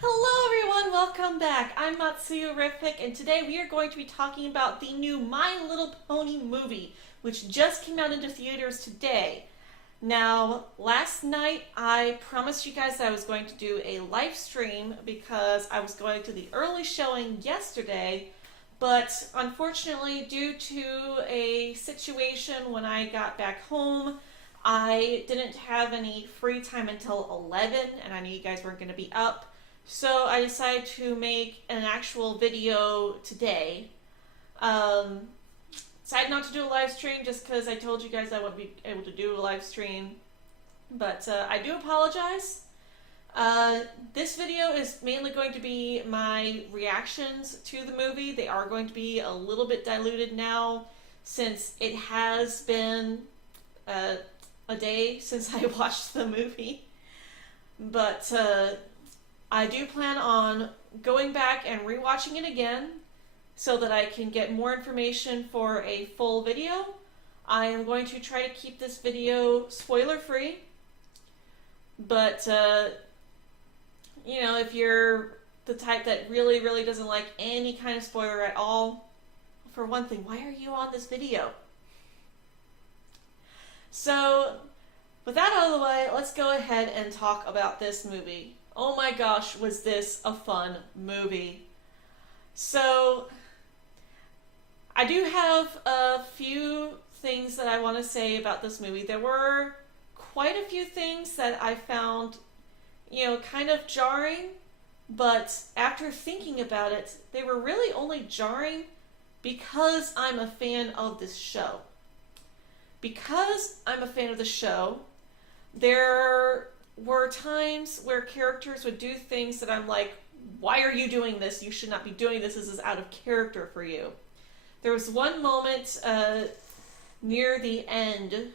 Hello everyone, welcome back. I'm Matsuyorific, and today we are going to be talking about the new My Little Pony movie, which just came out into theaters today. Now, last night I promised you guys that I was going to do a live stream because I was going to the early showing yesterday, but unfortunately, due to a situation when I got back home, I didn't have any free time until 11, and I knew you guys weren't going to be up. So I decided to make an actual video today. Decided not to do a live stream just because I told you guys I wouldn't be able to do a live stream. But I do apologize. This video is mainly going to be my reactions to the movie. They are going to be a little bit diluted now since it has been a day since I watched the movie. But I do plan on going back and rewatching it again so that I can get more information for a full video. I am going to try to keep this video spoiler free, but you know, if you're the type that really doesn't like any kind of spoiler at all, for one thing, why are you on this video? So with that out of the way, let's go ahead and talk about this movie. Oh my gosh, was this a fun movie. So, I do have a few things that I want to say about this movie. There were quite a few things that I found, kind of jarring, but after thinking about it, they were really only jarring because I'm a fan of this show. Because I'm a fan of the show, there were times where characters would do things that I'm like, why are you doing this? You should not be doing this. This is out of character for you. There was one moment near the end.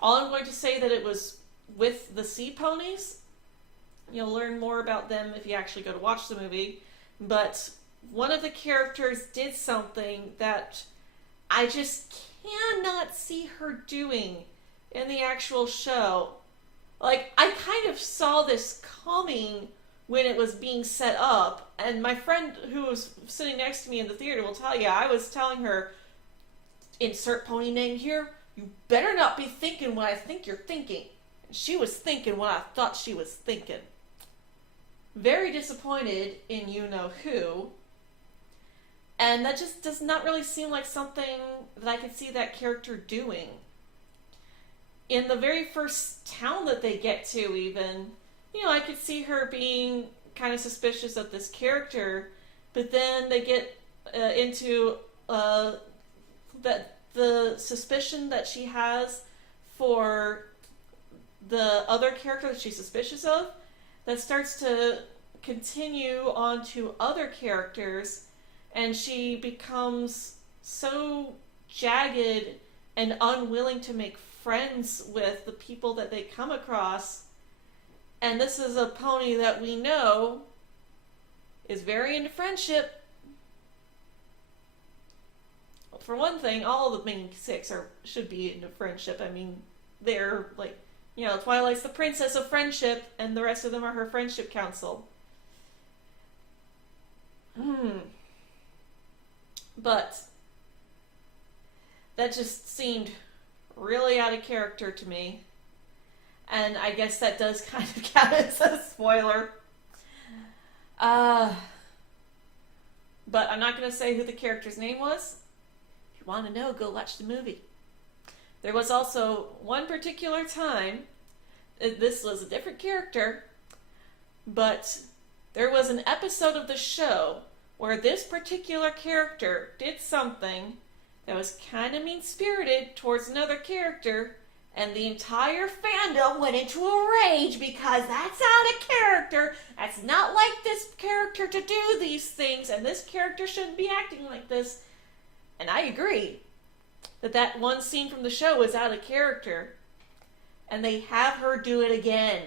All I'm going to say that it was with the sea ponies. You'll learn more about them if you actually go to watch the movie. But one of the characters did something that I just cannot see her doing in the actual show. Like, I kind of saw this coming when it was being set up, and my friend who was sitting next to me in the theater will tell you, I was telling her, insert pony name here, you better not be thinking what I think you're thinking. And she was thinking what I thought she was thinking. Very disappointed in you-know-who, and that just does not really seem like something that I could see that character doing. In the very first town that they get to, even, I could see her being kind of suspicious of this character, but then they get into that the suspicion that she has for the other character that she's suspicious of, that starts to continue on to other characters, and she becomes so jagged and unwilling to make friends with the people that they come across. And this is a pony that we know is very into friendship. Well, for one thing, all the main six should be into friendship. I mean, they're like, Twilight's the princess of friendship, and the rest of them are her friendship council. But that just seemed really out of character to me. And I guess that does kind of count as a spoiler. But I'm not going to say who the character's name was. If you want to know, go watch the movie. There was also one particular time, this was a different character, but there was an episode of the show where this particular character did something that was kind of mean-spirited towards another character, and the entire fandom went into a rage because that's out of character. That's not like this character to do these things, and this character shouldn't be acting like this. And I agree that one scene from the show is out of character, and they have her do it again.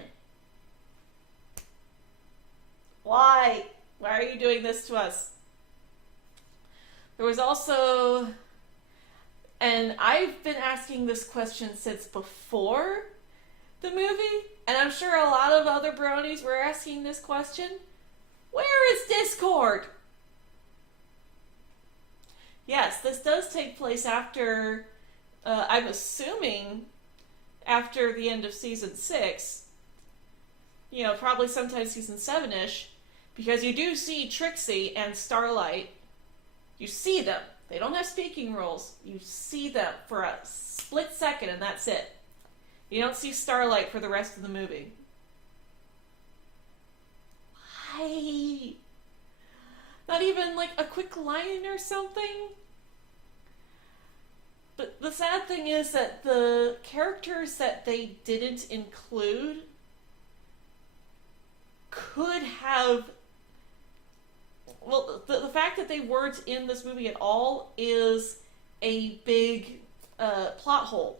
Why? Why are you doing this to us? There was also... And I've been asking this question since before the movie, and I'm sure a lot of other bronies were asking this question. Where is Discord? Yes, this does take place after, I'm assuming, after the end of season 6. You know, probably sometime season 7-ish. Because you do see Trixie and Starlight. You see them. They don't have speaking roles. You see them for a split second and that's it. You don't see Starlight for the rest of the movie. Why? Not even like a quick line or something? But the sad thing is that the characters that they didn't include could have... Well, the fact that they weren't in this movie at all is a big plot hole.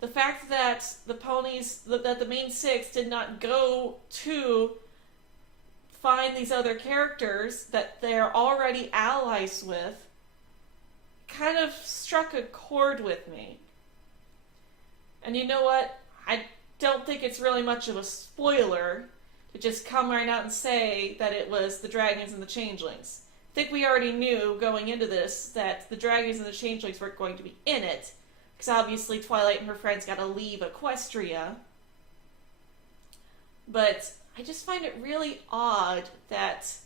The fact that the ponies, that the main 6 did not go to find these other characters that they're already allies with kind of struck a chord with me. And you know what? I don't think it's really much of a spoiler to just come right out and say that it was the dragons and the changelings. I think we already knew going into this that the dragons and the changelings weren't going to be in it, because obviously Twilight and her friends got to leave Equestria. But I just find it really odd that,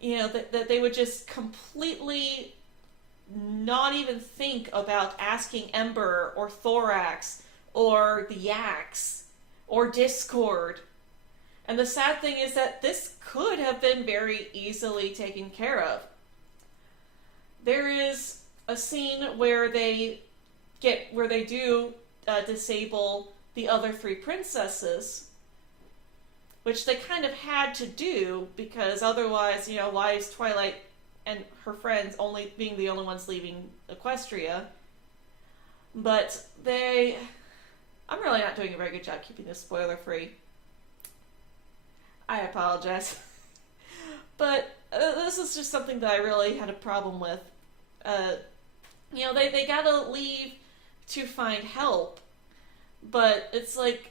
you know, that they would just completely not even think about asking Ember or Thorax or the Yaks or Discord. And the sad thing is that this could have been very easily taken care of. There is a scene where they do disable the other 3 princesses, which they kind of had to do because otherwise, you know, why is Twilight and her friends being the only ones leaving Equestria? But I'm really not doing a very good job keeping this spoiler free. I apologize. But this is just something that I really had a problem with. You know, they gotta leave to find help. But it's like,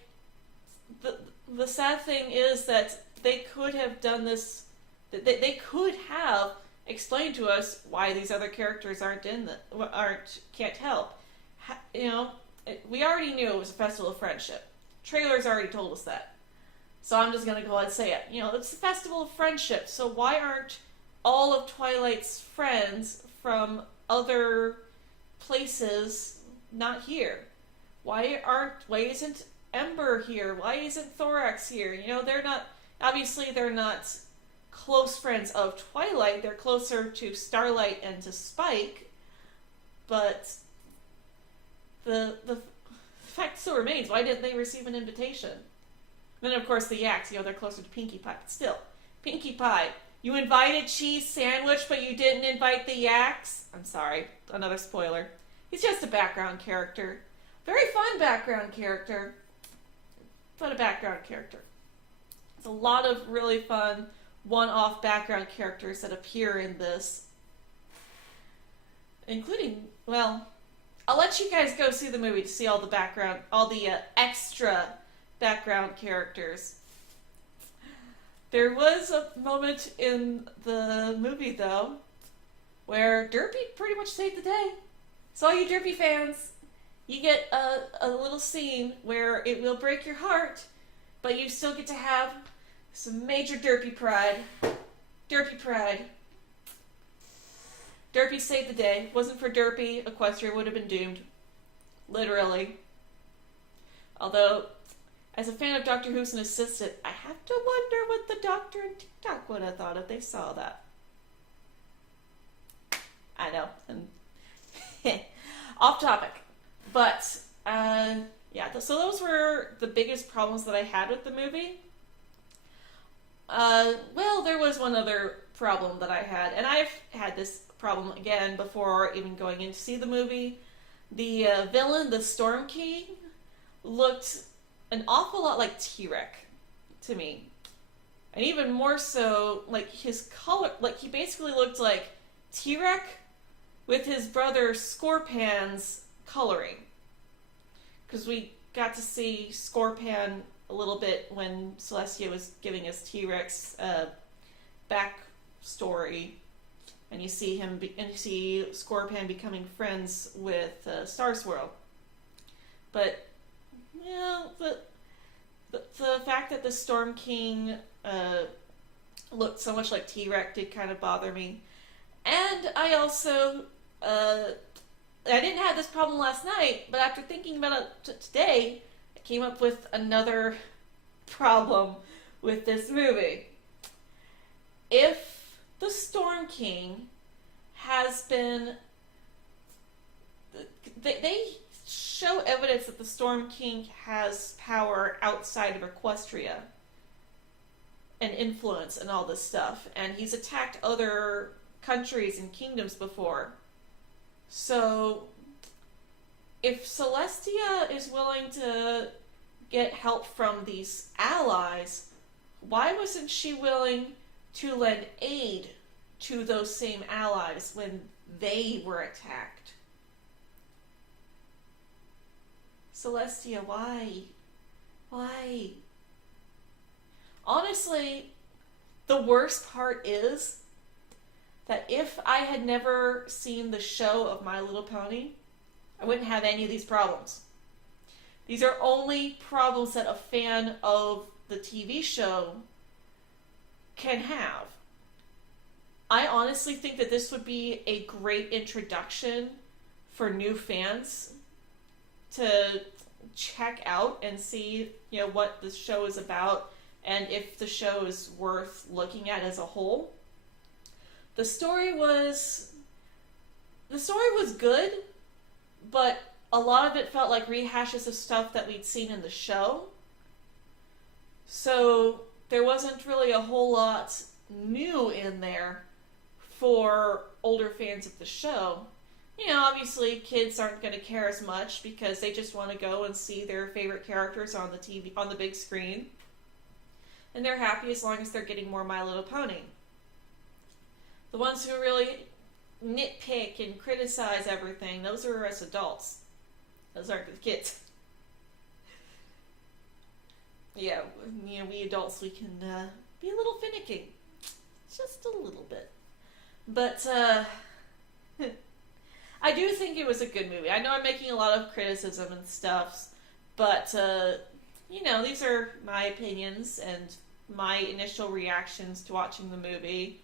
the sad thing is that they could have done this, they could have explained to us why these other characters can't help. You know, we already knew it was a festival of friendship. Trailers already told us that. So I'm just going to go ahead and say it. You know, it's a festival of friendship, so why aren't all of Twilight's friends from other places not here? Why isn't Ember here? Why isn't Thorax here? You know, they're not close friends of Twilight. They're closer to Starlight and to Spike, but the fact still remains, why didn't they receive an invitation? And then, of course, the Yaks, you know, they're closer to Pinkie Pie. But still, Pinkie Pie, you invited Cheese Sandwich, but you didn't invite the Yaks? I'm sorry, another spoiler. He's just a background character. Very fun background character, but a background character. There's a lot of really fun one-off background characters that appear in this. Including, well, I'll let you guys go see the movie to see all the extra background characters. There was a moment in the movie, though, where Derpy pretty much saved the day. So all you Derpy fans, you get a little scene where it will break your heart, but you still get to have some major Derpy pride. Derpy pride. Derpy saved the day. Wasn't for Derpy, Equestria would have been doomed. Literally. Although, as a fan of Doctor Who's an assistant, I have to wonder what the Doctor and TikTok would have thought if they saw that. I know. And off topic. But, yeah, so those were the biggest problems that I had with the movie. Well, there was one other problem that I had, and I've had this problem again before even going in to see the movie. The villain, the Storm King, looked an awful lot like T-Rex to me. And even more so, like, his color, like, he basically looked like T-Rex with his brother Scorpan's coloring. Because we got to see Scorpan a little bit when Celestia was giving us T-Rex backstory, and you see and you see Scorpion becoming friends with Star Swirl. But the fact that the Storm King looked so much like T-Rex did kind of bother me. And I also, I didn't have this problem last night, but after thinking about it today, I came up with another problem with this movie. If the Storm King has been... They show evidence that the Storm King has power outside of Equestria and influence and all this stuff, and he's attacked other countries and kingdoms before. So if Celestia is willing to get help from these allies, why wasn't she willing to lend aid to those same allies when they were attacked? Celestia, why? Why? Honestly, the worst part is that if I had never seen the show of My Little Pony, I wouldn't have any of these problems. These are only problems that a fan of the TV show can have. I honestly think that this would be a great introduction for new fans to check out and see, what the show is about and if the show is worth looking at as a whole. The story was good, but a lot of it felt like rehashes of stuff that we'd seen in the show. So there wasn't really a whole lot new in there for older fans of the show. Obviously kids aren't going to care as much because they just want to go and see their favorite characters on the TV, on the big screen. And they're happy as long as they're getting more My Little Pony. The ones who really nitpick and criticize everything, those are us adults. Those aren't the kids. Yeah, we adults, we can be a little finicky. Just a little bit. But, I do think it was a good movie. I know I'm making a lot of criticism and stuff, but, these are my opinions and my initial reactions to watching the movie.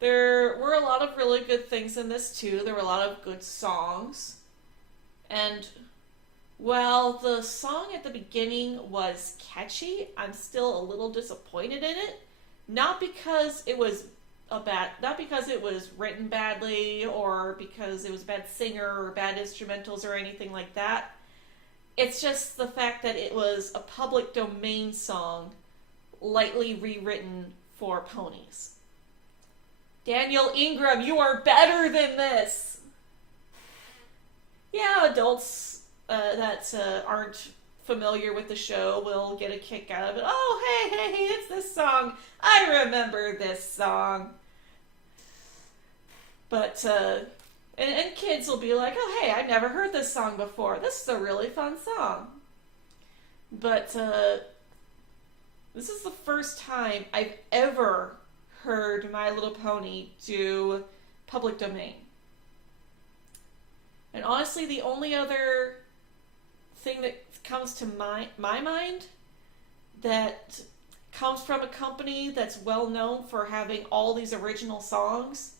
There were a lot of really good things in this, too. There were a lot of good songs. And while the song at the beginning was catchy, I'm still a little disappointed in it. Not because it was written badly or because it was a bad singer or bad instrumentals or anything like that. It's just the fact that it was a public domain song lightly rewritten for ponies. Daniel Ingram, you are better than this! Yeah, adults that aren't familiar with the show will get a kick out of it. Oh, hey, it's this song. I remember this song. But, and kids will be like, oh, hey, I've never heard this song before. This is a really fun song. But, this is the first time I've ever heard My Little Pony do public domain. And honestly, the only other thing that comes to my mind that comes from a company that's well known for having all these original songs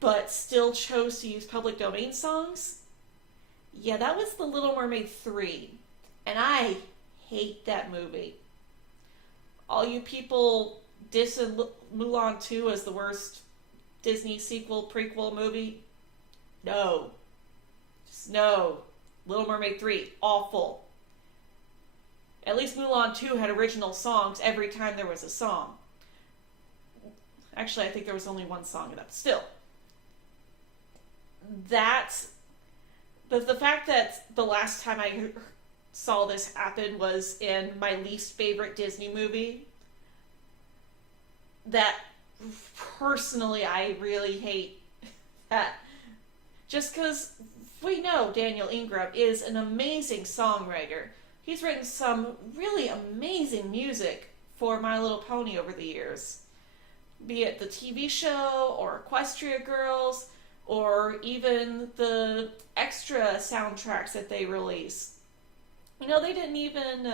but still chose to use public domain songs, yeah, that was The Little Mermaid 3. And I hate that movie. All you people dissing Mulan 2 as the worst Disney sequel, prequel movie, no. Just no. Little Mermaid 3, awful. At least Mulan 2 had original songs every time there was a song. Actually, I think there was only one song in that. Still. The fact that the last time I saw this happen was in my least favorite Disney movie, that personally I really hate that. Just because we know Daniel Ingram is an amazing songwriter. He's written some really amazing music for My Little Pony over the years. Be it the TV show, or Equestria Girls, or even the extra soundtracks that they release. You know, they didn't even...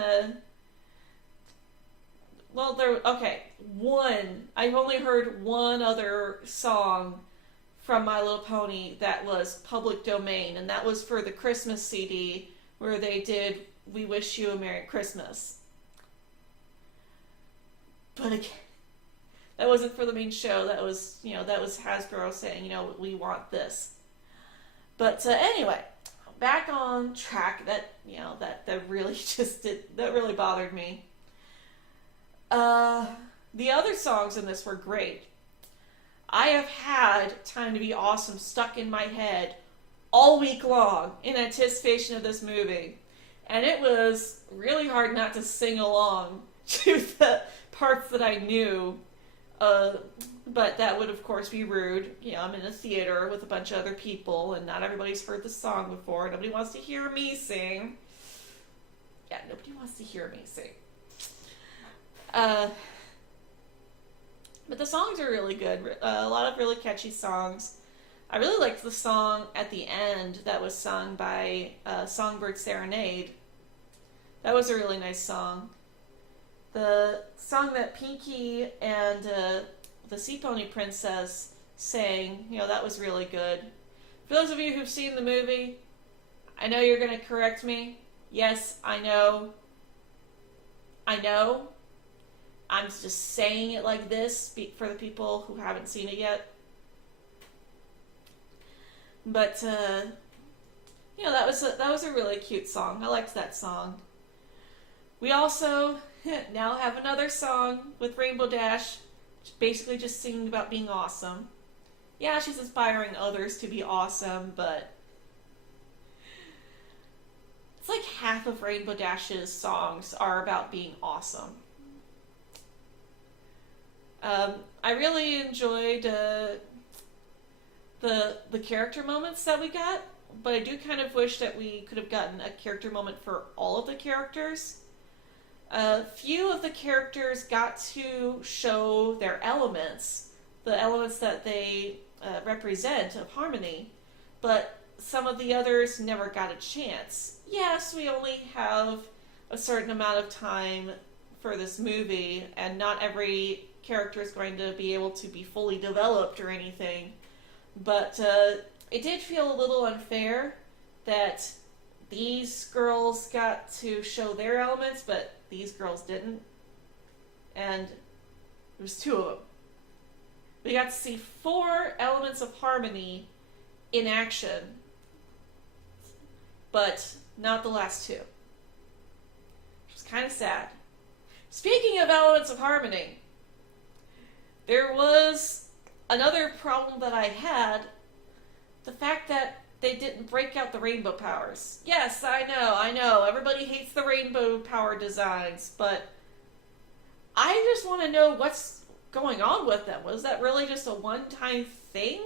I've only heard one other song from My Little Pony that was public domain, and that was for the Christmas CD where they did We Wish You a Merry Christmas. But again, that wasn't for the main show. That was Hasbro saying, we want this. But anyway, back on track. That really that really bothered me. The other songs in this were great. I have had Time to Be Awesome stuck in my head all week long in anticipation of this movie. And it was really hard not to sing along to the parts that I knew. But that would, of course, be rude. I'm in a theater with a bunch of other people, and not everybody's heard the song before. Nobody wants to hear me sing. Yeah, nobody wants to hear me sing. But the songs are really good. A lot of really catchy songs. I really liked the song at the end that was sung by Songbird Serenade. That was a really nice song. The song that Pinkie and the Sea Pony Princess sang, that was really good. For those of you who've seen the movie, I know you're going to correct me. Yes, I know. I'm just saying it like this for the people who haven't seen it yet. But that was a really cute song. I liked that song. We also now have another song with Rainbow Dash, basically just singing about being awesome. Yeah, she's inspiring others to be awesome, but it's like half of Rainbow Dash's songs are about being awesome. I really enjoyed the character moments that we got, but I do kind of wish that we could have gotten a character moment for all of the characters. A few of the characters got to show their elements, the elements that they represent of harmony, but some of the others never got a chance. Yes, we only have a certain amount of time for this movie, and not every character is going to be able to be fully developed or anything, but it did feel a little unfair that these girls got to show their elements, but these girls didn't. And there was 2 of them. We got to see 4 elements of harmony in action, but not the last 2. Which was kind of sad. Speaking of elements of harmony, there was another problem that I had. The fact that they didn't break out the rainbow powers. Yes, I know. Everybody hates the rainbow power designs, but I just want to know what's going on with them. Was that really just a one-time thing?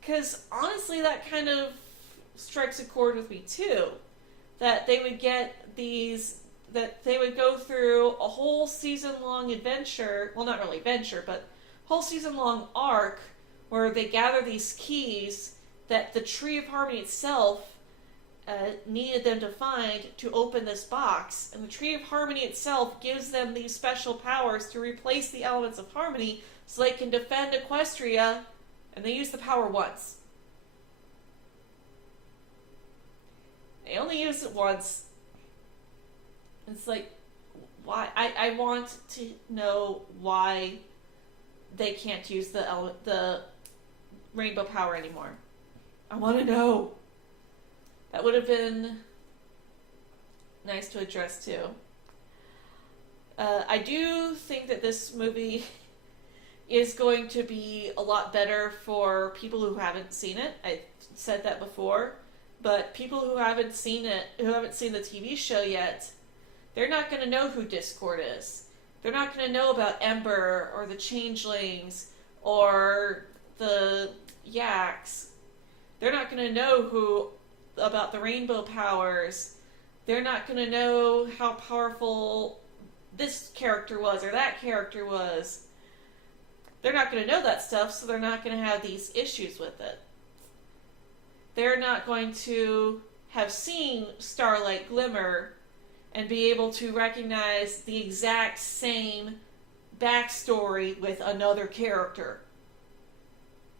Because honestly, that kind of strikes a chord with me too. That they would get these, that they would go through a whole season-long adventure, well, not really adventure, but whole season-long arc where they gather these keys that the Tree of Harmony itself needed them to find to open this box. And the Tree of Harmony itself gives them these special powers to replace the elements of harmony so they can defend Equestria, and they use the power once. They only use it once. It's like, why? I want to know why they can't use the rainbow power anymore. I want to know. That would have been nice to address too. I do think that this movie is going to be a lot better for people who haven't seen it. I said that before, but people who haven't seen it, who haven't seen the TV show yet, they're not going to know who Discord is. They're not going to know about Ember or the Changelings or the Yaks. They're not going to know who about the rainbow powers. They're not going to know how powerful this character was or that character was. They're not going to know that stuff, so they're not going to have these issues with it. They're not going to have seen Starlight Glimmer and be able to recognize the exact same backstory with another character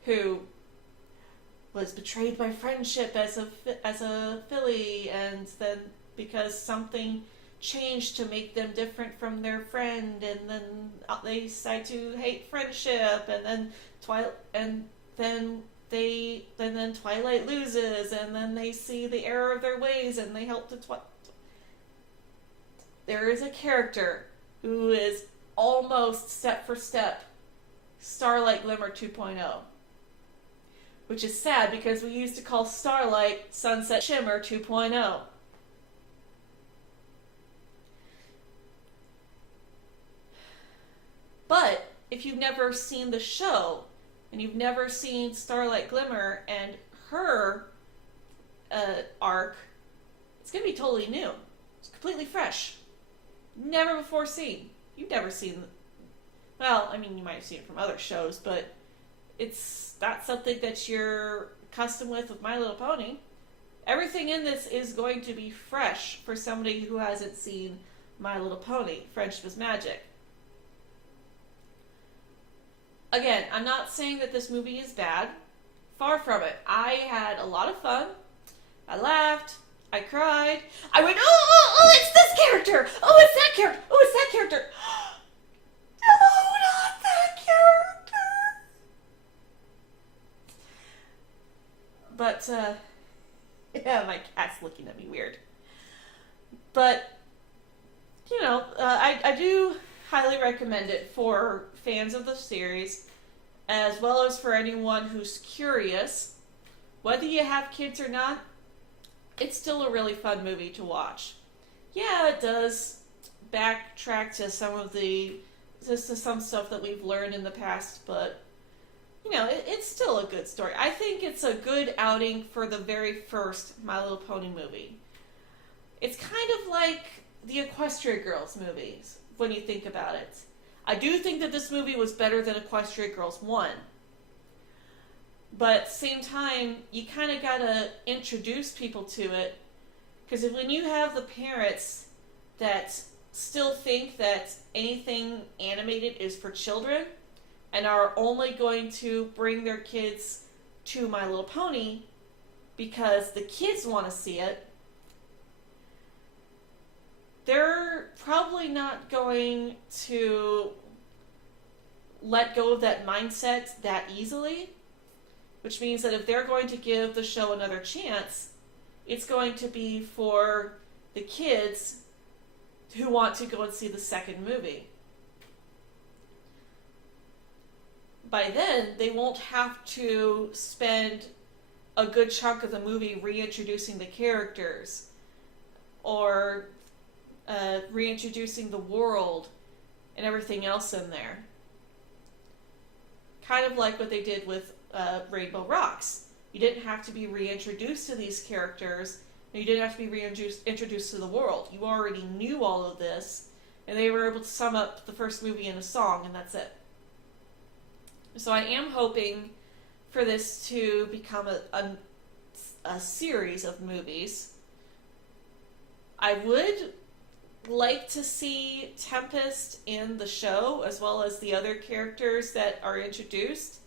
who was betrayed by friendship as a filly, and then because something changed to make them different from their friend, and then they decide to hate friendship, and then Twilight loses, and then they see the error of their ways, and they help There is a character who is almost step for step Starlight Glimmer 2.0. Which is sad because we used to call Starlight Sunset Shimmer 2.0. But if you've never seen the show, and you've never seen Starlight Glimmer and her arc, it's going to be totally new. It's completely fresh. Never before seen. You've never seen... Well, I mean, you might have seen it from other shows, but it's not something that you're accustomed with My Little Pony. Everything in this is going to be fresh for somebody who hasn't seen My Little Pony, Friendship is Magic. Again, I'm not saying that this movie is bad. Far from it. I had a lot of fun. I laughed. I cried. I went, oh, it's this character. Oh, it's that character. Oh, it's that character. No, not that character. But, yeah, my cat's looking at me weird. But, you know, I do highly recommend it for fans of the series, as well as for anyone who's curious. Whether you have kids or not, it's still a really fun movie to watch. Yeah, it does backtrack to some stuff that we've learned in the past, but you know, it's still a good story. I think it's a good outing for the very first My Little Pony movie. It's kind of like the Equestria Girls movies, when you think about it. I do think that this movie was better than Equestria Girls 1. But at the same time, you kind of got to introduce people to it. Because when you have the parents that still think that anything animated is for children and are only going to bring their kids to My Little Pony because the kids want to see it, they're probably not going to let go of that mindset that easily. Which means that if they're going to give the show another chance, it's going to be for the kids who want to go and see the second movie. By then, they won't have to spend a good chunk of the movie reintroducing the characters or reintroducing the world and everything else in there. Kind of like what they did with Rainbow Rocks. You didn't have to be reintroduced to these characters, and you didn't have to be reintroduced to the world. You already knew all of this, and they were able to sum up the first movie in a song, and that's it. So I am hoping for this to become a series of movies. I would like to see Tempest in the show, as well as the other characters that are introduced.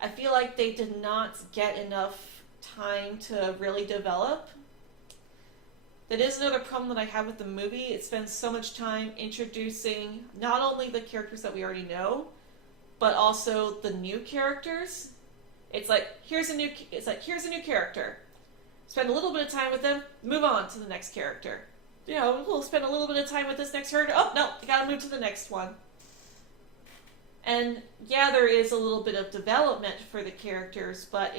I feel like they did not get enough time to really develop. That is another problem that I have with the movie. It spends so much time introducing not only the characters that we already know, but also the new characters. It's like, here's a new character. Spend a little bit of time with them, move on to the next character. You know, we'll spend a little bit of time with this next character. Oh, no, you gotta move to the next one. And yeah, there is a little bit of development for the characters, but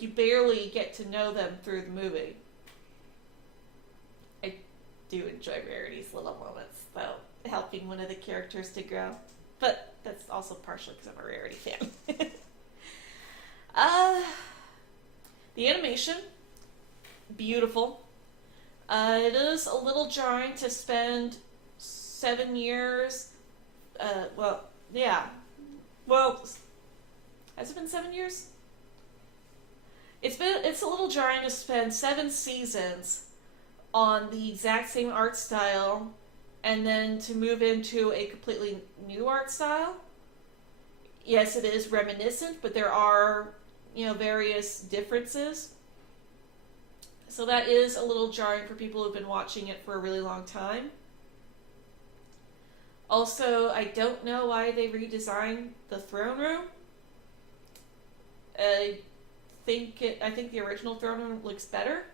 you barely get to know them through the movie. I do enjoy Rarity's little moments, though, helping one of the characters to grow. But that's also partially because I'm a Rarity fan. The animation, beautiful. It is a little jarring to spend 7 years. Well, yeah. Well, has it been 7 years? It's a little jarring to spend 7 seasons on the exact same art style and then to move into a completely new art style. Yes, it is reminiscent, but there are, various differences. So that is a little jarring for people who've been watching it for a really long time. Also, I don't know why they redesigned the throne room. I think the original throne room looks better.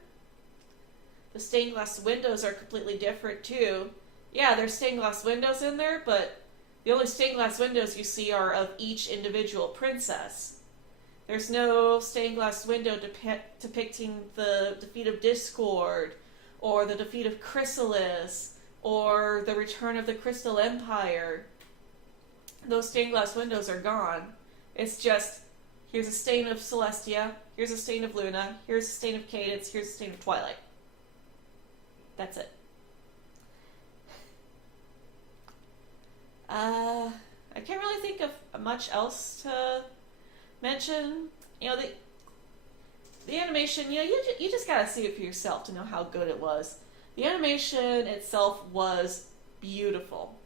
The stained glass windows are completely different too. Yeah, there's stained glass windows in there, but the only stained glass windows you see are of each individual princess. There's no stained glass window depicting the defeat of Discord, or the defeat of Chrysalis, or the return of the Crystal Empire. Those stained glass windows are gone. It's just, here's a stain of Celestia, here's a stain of Luna, here's a stain of Cadence, here's a stain of Twilight. That's it. I can't really think of much else to mention. The animation, you just gotta see it for yourself to know how good it was. The animation itself was beautiful.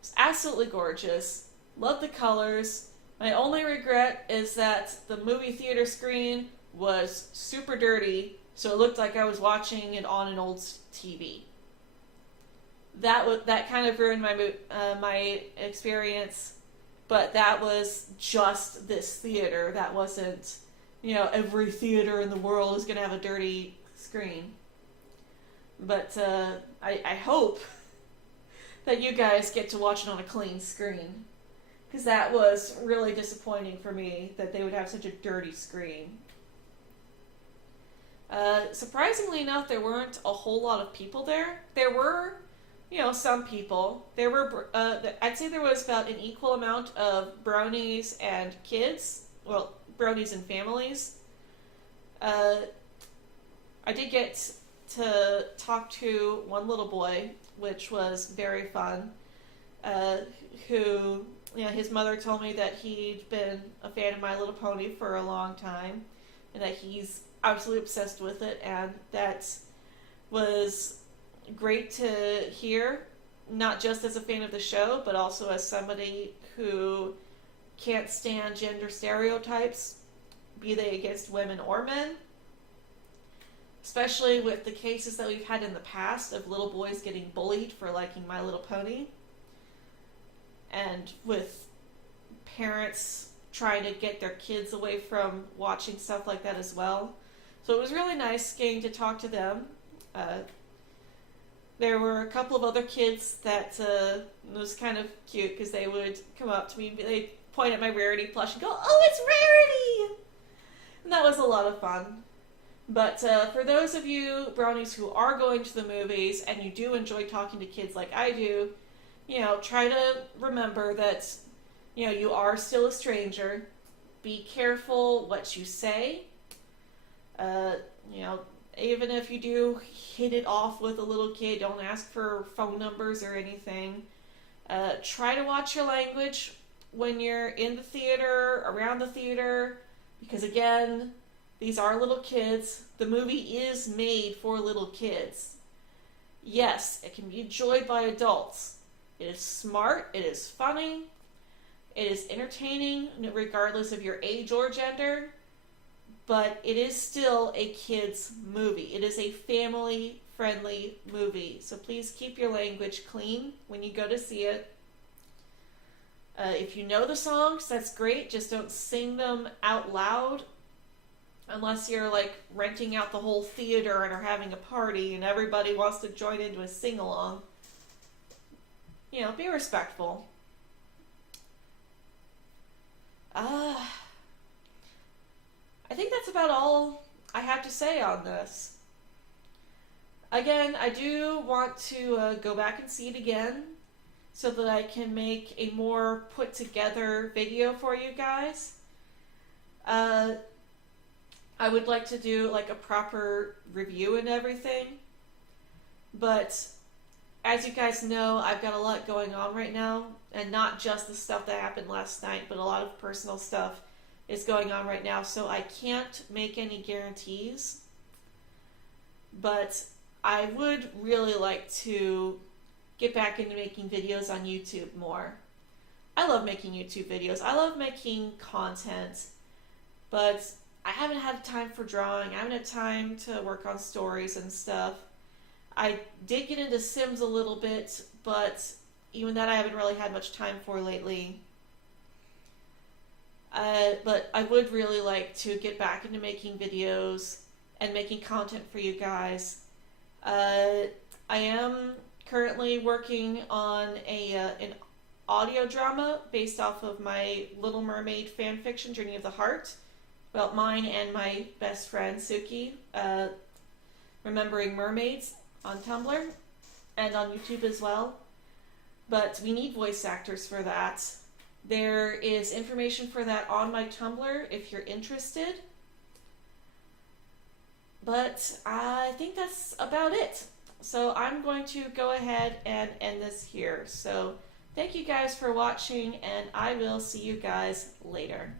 It's absolutely gorgeous. Love the colors. My only regret is that the movie theater screen was super dirty, so it looked like I was watching it on an old TV. That kind of ruined my experience, but that was just this theater. That wasn't, every theater in the world is going to have a dirty screen. But I hope that you guys get to watch it on a clean screen, because that was really disappointing for me that they would have such a dirty screen. Surprisingly enough, there weren't a whole lot of people there. There were, some people. There were, I'd say there was about an equal amount of bronies and kids. Well, bronies and families. I did get to talk to one little boy, which was very fun, who, his mother told me that he'd been a fan of My Little Pony for a long time, and that he's absolutely obsessed with it, and that was great to hear, not just as a fan of the show, but also as somebody who can't stand gender stereotypes, be they against women or men. Especially with the cases that we've had in the past of little boys getting bullied for liking My Little Pony. And with parents trying to get their kids away from watching stuff like that as well. So it was really nice getting to talk to them. There were a couple of other kids that was kind of cute, because they would come up to me and they'd point at my Rarity plush and go, "Oh, it's Rarity!" And that was a lot of fun. But for those of you brownies who are going to the movies and you do enjoy talking to kids like I do, try to remember that, you are still a stranger. Be careful what you say. Even if you do hit it off with a little kid, don't ask for phone numbers or anything. Try to watch your language when you're in the theater, around the theater, because again, these are little kids. The movie is made for little kids. Yes, it can be enjoyed by adults. It is smart, it is funny, it is entertaining, regardless of your age or gender, but it is still a kid's movie. It is a family-friendly movie, so please keep your language clean when you go to see it. If you know the songs, that's great, just don't sing them out loud. Unless you're renting out the whole theater and are having a party and everybody wants to join into a sing-along. Be respectful. I think that's about all I have to say on this. Again, I do want to go back and see it again so that I can make a more put-together video for you guys. I would like to do like a proper review and everything. But as you guys know, I've got a lot going on right now, and not just the stuff that happened last night, but a lot of personal stuff is going on right now, so I can't make any guarantees. But I would really like to get back into making videos on YouTube more. I love making YouTube videos. I love making content, but I haven't had time for drawing. I haven't had time to work on stories and stuff. I did get into Sims a little bit, but even that I haven't really had much time for lately. But I would really like to get back into making videos and making content for you guys. I am currently working on an audio drama based off of my Little Mermaid fanfiction, Journey of the Heart, about mine and my best friend Suki, Remembering Mermaids, on Tumblr and on YouTube as well. But we need voice actors for that. There is information for that on my Tumblr if you're interested. But I think that's about it. So I'm going to go ahead and end this here. So thank you guys for watching, and I will see you guys later.